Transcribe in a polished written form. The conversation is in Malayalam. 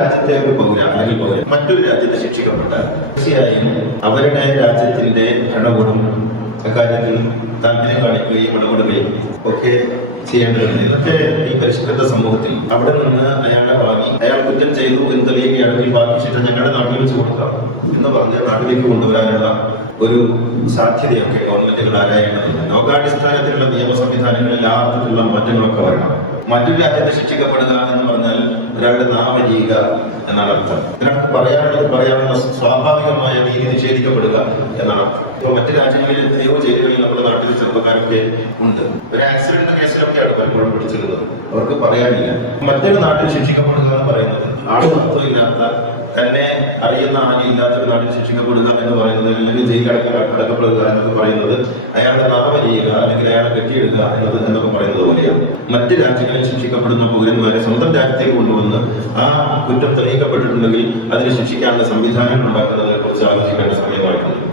രാജ്യത്തെ ഒരു പൗര അല്ലെങ്കിൽ പൗരൻ മറ്റൊരു രാജ്യത്തെ ശിക്ഷിക്കപ്പെട്ടാൽ തീർച്ചയായും അവരുടെ രാജ്യത്തിന്റെ ഭരണകൂടം അക്കാര്യത്തിൽ താല്പര്യം കാണിക്കുകയും ഇടപെടുകയും ഒക്കെ ചെയ്യേണ്ടതുണ്ട്. ഇന്നത്തെ ഈ പരിഷ്കൃത സമൂഹത്തിൽ അവിടെ നിന്ന് അയാളെ വാങ്ങി അയാൾ കുറ്റം ചെയ്തു എന്ന് തെളിയുകയാണെങ്കിൽ ബാക്കി ശിക്ഷ ഞങ്ങളുടെ നാട്ടിൽ വെച്ച് കൊടുക്കാം എന്ന് പറഞ്ഞ് നാട്ടിലേക്ക് കൊണ്ടുവരാനുള്ള ഒരു സാധ്യതയൊക്കെ ഗവൺമെന്റുകൾ ആരായേണ്ടതുണ്ട്. ലോകാടിസ്ഥാനത്തിലുള്ള നിയമ സംവിധാനങ്ങളിൽ ആ അർത്ഥത്തിലുള്ള മാറ്റങ്ങളൊക്കെ വരണം. മറ്റൊരു രാജ്യത്തെ ശിക്ഷിക്കപ്പെടുക എന്ന് പറഞ്ഞാൽ ഒരാളുടെ നാമരീക എന്നാണ് അർത്ഥം. ഒരാൾക്ക് പറയാനുള്ള സ്വാഭാവികമായ നീതി നിഷേധിക്കപ്പെടുക എന്നാണ് അർത്ഥം. ഇപ്പൊ മറ്റു രാജ്യങ്ങളിൽ എത്രയോ ജയിലുകളിൽ നമ്മുടെ നാട്ടിൽ ചെറുപ്പക്കാരൊക്കെ ഉണ്ട്. ഒരു ആക്സിഡന്റ് കേസിലൊക്കെയാണ് പലപ്പോഴും പിടിച്ചിടുന്നത്. അവർക്ക് പറയാനില്ല. മറ്റൊരു നാട്ടിൽ ശിക്ഷിക്കപ്പെടുക എന്ന് പറയുന്നത് ആളുമത്വമില്ലാത്ത തന്നെ അറിയുന്ന ആരില്ലാത്ത ഒരു നാട്ടിൽ ശിക്ഷിക്കപ്പെടുക എന്ന് പറയുന്നത്, അല്ലെങ്കിൽ ജയിലിൽ അടക്കപ്പെടുക എന്നൊക്കെ പറയുന്നത് അയാളുടെ നാമം ചെയ്യുക അല്ലെങ്കിൽ അയാളെ കെട്ടിയിടുക എന്നൊക്കെ പറയുന്നത് പോലെയാണ്. മറ്റ് രാജ്യങ്ങളിൽ ശിക്ഷിക്കപ്പെടുന്ന പൗരന്മാരെ സ്വന്തം രാജ്യത്തേക്ക് കൊണ്ടുവന്ന് ആ കുറ്റം തെളിയിക്കപ്പെട്ടിട്ടുണ്ടെങ്കിൽ അതിന് ശിക്ഷിക്കാനുള്ള സംവിധാനങ്ങൾ ഉണ്ടാക്കുന്നതിനെ കുറിച്ച് ആലോചിക്കേണ്ട സമയമായിട്ടുണ്ട്.